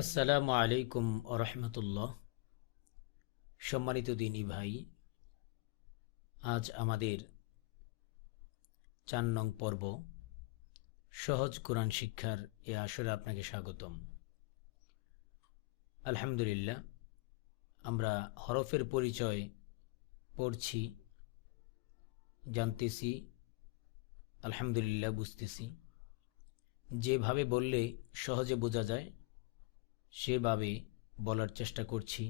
আসসালামু আলাইকুম রহমতুল্লাহ। সম্মানিত দিনী ভাই, আজ আমাদের চার নং পর্ব, সহজ কোরআন শিক্ষার এ আসরে আপনাকে স্বাগতম। আলহামদুলিল্লাহ, আমরা হরফের পরিচয় পড়ছি, জানতেছি, আলহামদুলিল্লাহ বুঝতেছি। যেভাবে বললে সহজে বোঝা যায় সেভাবে বলার চেষ্টা করছি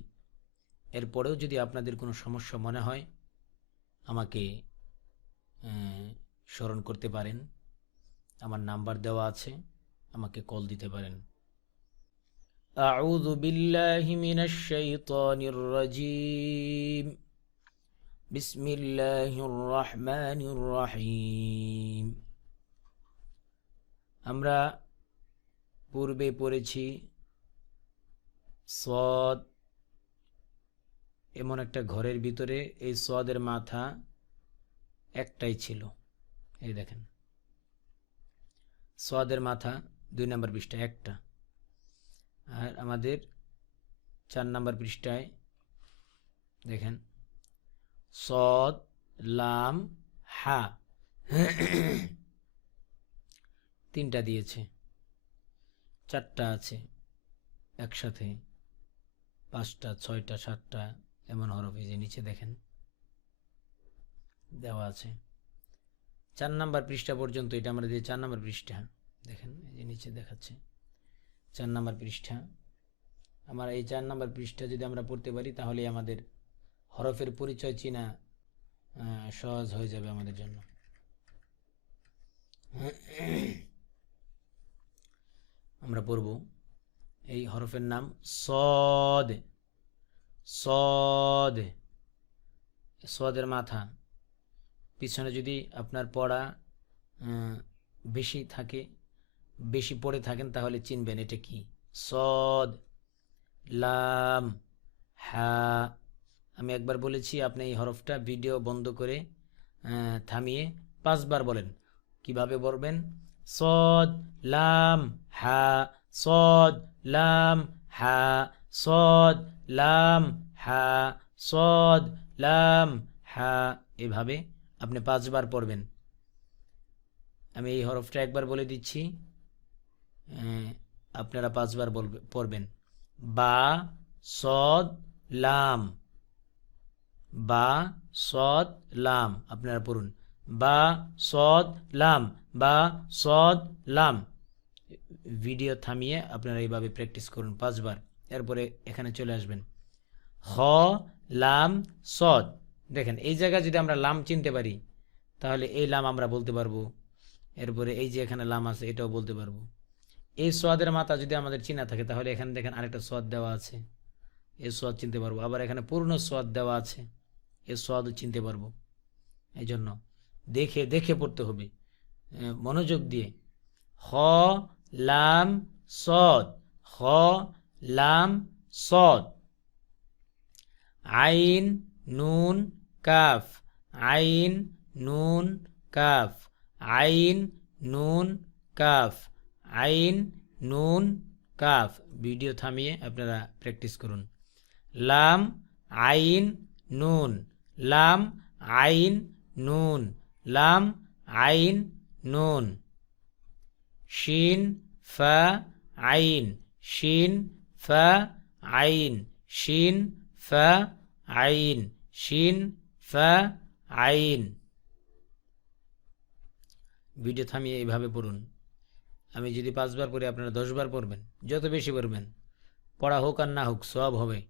এরপরেও যদি আপনাদের কোনো সমস্যা মনে হয় আমাকে আহ, স্মরণ করতে পারেন আমার নাম্বার দেওয়া আছে আমাকে কল দিতে পারেন أعوذ بالله من الشيطان الرجيم بسم الله الرحمن الرحيم আমরা পূর্বে পড়েছি সদ এমন একটা ঘরের ভিতরে এই সদের মাথা একটাই ছিল। এই দেখেন। সদের মাথা দুই নম্বর পৃষ্ঠায় একটা। আর আমাদের চার নম্বর পৃষ্ঠায় দেখেন। সদ, লাম, হা তিনটা দিয়েছে। চারটা আছে একসাথে। পাঁচটা, ছয়টা, সাতটা, এমন হরফ এই যে নিচে দেখেন। দেওয়া আছে। চার নাম্বার পৃষ্ঠা পর্যন্ত, এটা আমরা যে চার নাম্বার পৃষ্ঠা, দেখেন, এই যে নিচে দেখাচ্ছে। চার নাম্বার পৃষ্ঠা। আমার এই চার নাম্বার পৃষ্ঠা যদি আমরা পড়তে পারি তাহলে আমাদের হরফের পরিচয় চিনা সহজ হয়ে যাবে আমাদের জন্য। আমরা পড়ব। এই হরফের নাম সদ। সদ। সদের মাথা। পিছনে যদি আপনার পড়া বেশি থাকে, বেশি পড়ে থাকেন, তাহলে চিনবেন এটা কি? সদ। লাম। হা। আমি একবার বলেছি, আপনি এই হরফটা ভিডিও বন্ধ করে থামিয়ে পাঁচবার বলেন। কীভাবে বলবেন? সদ, লাম, হা সদ লাম হা সদ লাম হা সদ লাম হা এভাবে আপনি পাঁচবার পড়বেন। আমি এই হরফটা একবার বলে দিচ্ছি। আপনারা পাঁচবার বলবে, পড়বেন। বা, সদ, লাম। বা, সদ, লাম। আপনারা পড়ুন। বা, সদ, লাম। বা, সদ, লাম। ভিডিও থামিয়ে আপনারা এইভাবে প্র্যাকটিস করুন পাঁচবার। এরপরে এখানে চলে আসবেন। হ লাম, সদ। দেখেন, এই জায়গায় যদি আমরা লাম চিনতে পারি, তাহলে এই লাম আমরা বলতে পারব। এরপরে এই যে এখানে লাম আছে, এটাও বলতে পারব। এই সোয়াদের মাথা যদি আমাদের চিনা থাকে, তাহলে এখানে দেখেন আরেকটা সোয়াদ দেওয়া আছে। এই সোয়াদ চিনতে পারব। আবার এখানে পূর্ণ সোয়াদ দেওয়া আছে। এই সোয়াদও চিনতে পারব। এই জন্য দেখে দেখে পড়তে হবে। মনোযোগ দিয়ে। হ লাম, সদ হ লাম, সদ। আইন, নুন, কাফ। আইন, নুন, কাফ। আইন, নুন, কাফ। আইন, নুন, কাফ। ভিডিও থামিয়ে আপনারা প্র্যাকটিস করুন। লাম, আইন, নুন। লাম, আইন, নুন। লাম, আইন, নুন। শিন, ফা, আইন। শিন, ফা, আইন। শিন, ফা, আইন। শিন, ফা, আইন। ভিডিও থামিয়ে এইভাবে পড়ুন। আমি যদি পাঁচবার পড়ি, আপনারা দশবার পড়বেন। যত বেশি পড়বেন, পড়া হোক আর না হোক, সব হবে।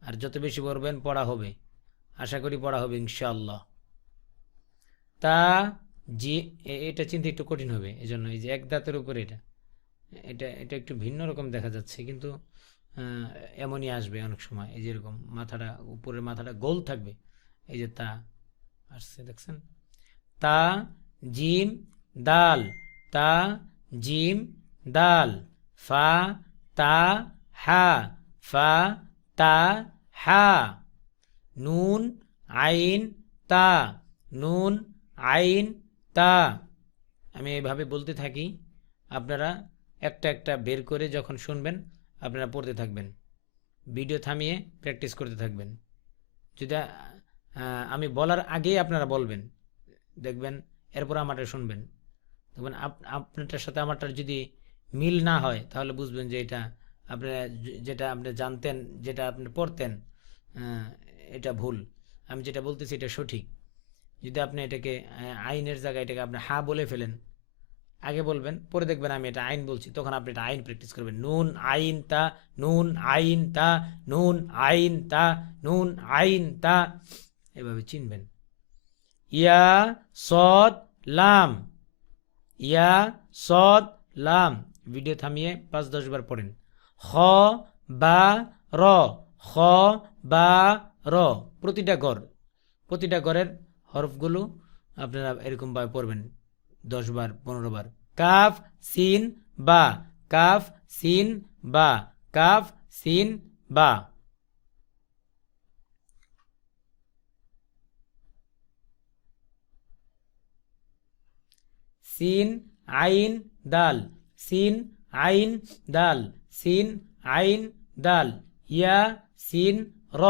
আর যত বেশি পড়বেন, পড়া হবে। আশা করি পড়া হবে, ইনশাআল্লাহ। তা এ- এটা চিনতে একটু কঠিন হবে এই জন্য এই যে এক দাঁতের উপরে এটা এটা এটা একটু ভিন্ন রকম দেখা যাচ্ছে, কিন্তু এমনই আসবে অনেক সময়, এই যেরকম মাথাটা, উপরের মাথাটা গোল থাকবে, এই যে তা আসছে, দেখছেন? তা, জিম, দাল, তা, জিম, দাল, ফা, তা, হা, ফা, তা, হা, নুন, আইন, তা, নুন, আইন তা আমি এইভাবে বলতে থাকি, আপনারা একটা একটা বের করে যখন শুনবেন, আপনারা পড়তে থাকবেন। ভিডিও থামিয়ে প্র্যাকটিস করতে থাকবেন। যদি আমি বলার আগেই আপনারা বলবেন, দেখবেন এরপর আমারটা শুনবেন। দেখবেন আপ- আপনারটার সাথে আমারটার যদি মিল না হয়, তাহলে বুঝবেন যে এটা আপনারা যেটা আপনি জানতেন, যেটা আপনি পড়তেন এটা ভুল। আমি যেটা বলতেছি এটা সঠিক। যদি আপনি এটাকে আইনের জায়গায় এটাকে আপনি হা বলে ফেলেন, আগে বলবেন, পরে দেখবেন আমি এটা আইন বলছি, তখন আপনি এটা আইন প্র্যাকটিস করবেন। নুন, আইন, তা, নুন, আইন, তা, নুন, আইন, তা, নুন, আইন, তা, এভাবে চিনবেন। ইয়া সদ লাম। ইয়া সদ লাম। ভিডিও থামিয়ে পাঁচ, দশ বার পড়েন। খ, বা, র। খ, বা, র। প্রতিটা গড়, প্রতিটা গড়ের হরফগুলো আপনারা এরকমভাবে পড়বেন, দশ বার, পনেরো বার। কাফ, সিন, বা। কাফ, সিন, বা। কাফ, সিন, বা। সিন, আইন, দাল। সিন, আইন, দাল। সিন, আইন, দাল। ইয়া, সিন, র।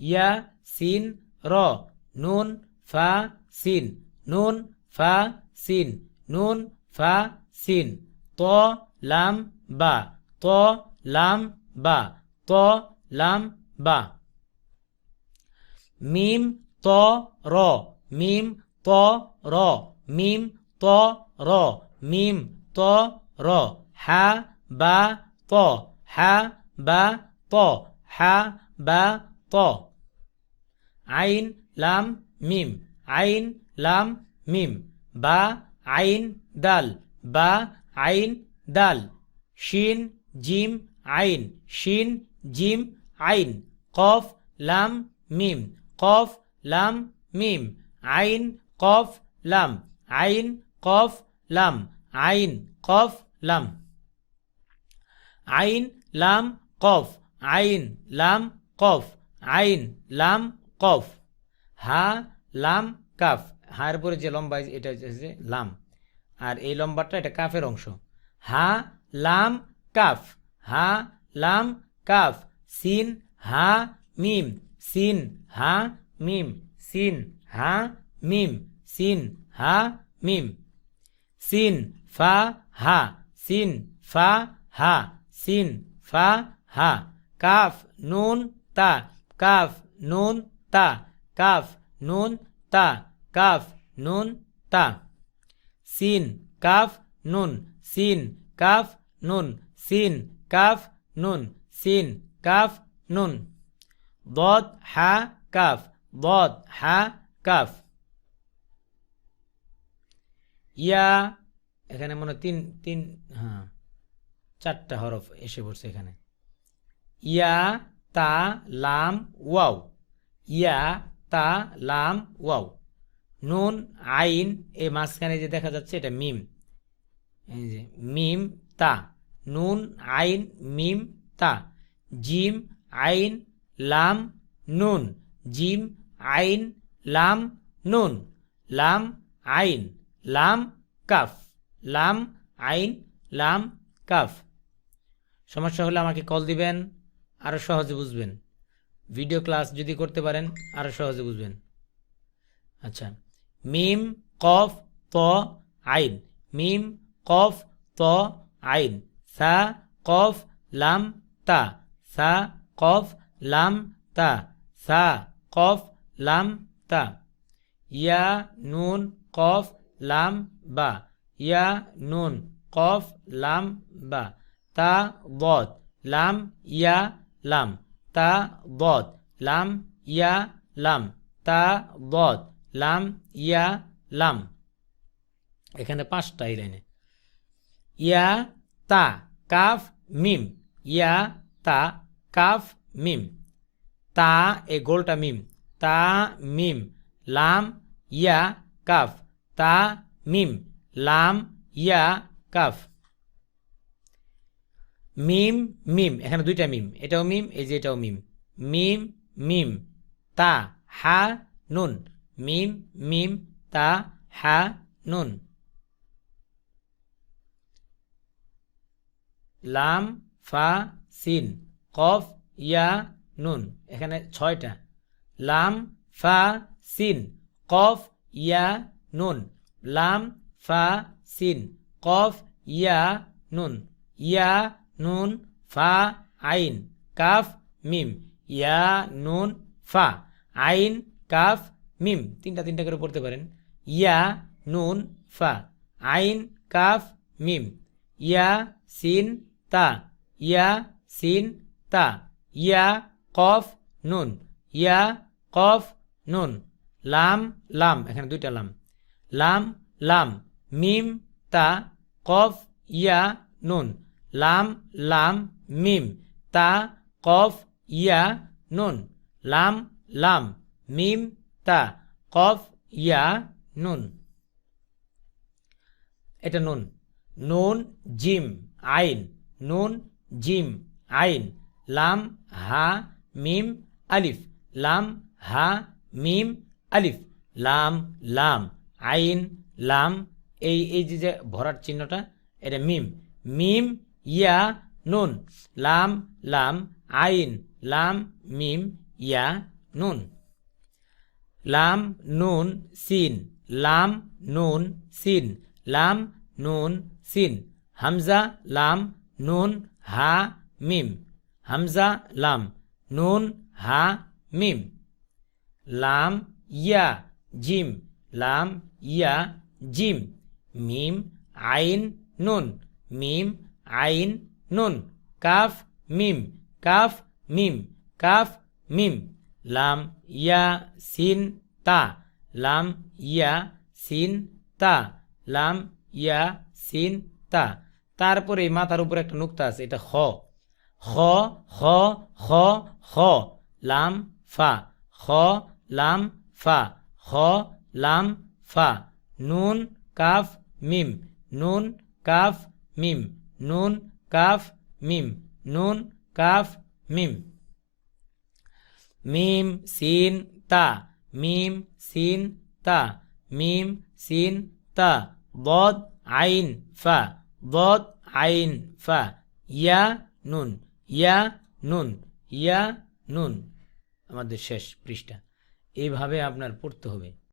ইয়া, সিন, র। নুন ফা, সিন। নুন, ফা, সিন। নুন, ফা, সিন। ত, লাম, বা। ত, লাম, বা। ত, লাম, বা। মিম, ত, র। মিম, ত, র। মিম, ত, র। মিম, ত, র। হা, বা, ত। হা, বা, ত। হা, বা, ত। আইন, লাম মিম, আইন, লাম, মিম, বা, আইন, দাল, বা, আইন, দাল, শিন, জিম, আইন, শিন, জিম, আইন, কফ, লাম, মিম, কফ, লাম, মিম, আইন, কফ, লাম, আইন, কফ, লাম, আইন, কফ, লাম, আইন, লাম, কফ, আইন, লাম, কফ, আইন, লাম, কফ। হা, লাম, কাফ। হার পরে যে লম্বা এটা হচ্ছে লাম। আর এই লম্বাটা এটা কাফের অংশ। হা, লাম, কাফ। হা, লাম, কাফ। সিন, হা, মিম। সিন, হা, মিম। সিন, হা, মিম। সিন, হা, মিম। সিন, ফা, হা। সিন, ফা, হা। সিন, ফা, হা। কাফ, নুন, তা। কাফ, নুন, তা। কাফ নুন তা কাফ নুন তা সিন কাফ নুন সিন কাফ নুন সিন কাফ নুন সিন কাফ নুন ضاد হা কাফ ضاد হা কাফ ইয়া এখানে মনে হয় তিন তিন হ্যাঁ চারটা হরফ এসে পড়ছে এখানে ইয়া তা লাম ওয়াও ইয়া তা, লাম, ওয়াও। নুন, আইন, এই মাঝখানে যে দেখা যাচ্ছে এটা মিম। মিম, তা। নুন, আইন, মিম, তা। জিম, আইন, লাম, নুন। জিম, আইন, লাম, নুন। লাম, আইন, লাম, কাফ। লাম, আইন, লাম, কাফ। সমস্যা হলে আমাকে কল দিবেন আরও সহজে বুঝবেন। ভিডিও ক্লাস যদি করতে পারেন আরও সহজে বুঝবেন। আচ্ছা মিম, কফ, ত, আইন। মিম, কফ, ত, আইন। সা, কফ, লাম, তা। সা, কফ, লাম, তা। সা, কফ, লাম, তা। ইয়া, নুন, কফ, লাম, বা। ইয়া, নুন, কফ, লাম, বা। তা বদ লাম, ইয়া, লাম। তা বদ লাম, ইয়া, লাম। তা বদ লাম, ইয়া, লাম। এখানে পাঁচটা লাইনে। ইয়া, তা, কাফ, মিম। ইয়া, তা, কাফ, মিম। তা, এ গোলটা মিম। তা, মিম। লাম, ইয়া, কাফ। তা, মিম। লাম, ইয়া, কাফ। মিম মিম, এখানে দুইটা মিম। এটাও মিম, এই যে এটাও মিম। মিম মিম, তা, হা, নুন। মিম মিম, তা, হা, নুন। লাম, ফা, সিন। কফ, ইয়া, নুন। এখানে ছয়টা। লাম, ফা, সিন। কফ, ইয়া, নুন। লাম, ফা, সিন। কফ, ইয়া, নুন। ইয়া নুন ফা আইন কাফ মিম ইয়া নুন ফা আইন কাফ মিম তিনটা তিনটা করে পড়তে পারেন। ইয়া নুন ফা আইন কাফ মিম ইয়া সিন তা ইয়া সিন তা ইয়া কফ নুন ইয়া কফ নুন লাম লাম এখানে দুইটা লাম লাম লাম মিম তা কফ ইয়া নুন লাম লাম মিম তা কফ ইয়া নুন লাম লাম মিম তা কফ ইয়া নুন এটা নুন নুন জিম আইন। নুন জিম আইন। লাম হা মিম আলিফ লাম হা মিম আলিফ লাম লাম আইন লাম এই এই যে ভরার চিহ্নটা, এটা মিম মিম ইয়া নুন লাম লাম আইন লাম মিম ইয়া নুন লাম নুন সিন লাম নুন সিন লাম নুন সিন হামজা লাম নুন হা মিম হামজা লাম নুন হা মিম লাম ইয়া জিম লাম ইয়া জিম মিম আইন নুন মিম আইন, নুন, কাফ, মিম কাফ মিম কাফ, মিম, লাম, ইয়া, সিন, তা, লাম, ইয়া, সিন, তা, লাম, ইয়া, সিন, তা। তারপরে মাথার উপরে একটা নুক্তা আছে, এটা খ। খ খ খ খ, লাম, ফা। খ, লাম, ফা। খ, লাম, ফা। নুন, কাফ, মিম। নুন, কাফ, মিম। নুন, কাফ, মিম। নুন, কাফ, মিম। মিম, সিন, তা। মিম, সিন, তা। মিম, সিন, তা। বদ, আইন, ফা। বদ, আইন, ফা। ইয়া, নুন। ইয়া নুন। ইয়া, নুন। আমাদের শেষ পৃষ্ঠা। এইভাবে আপনার পড়তে হবে।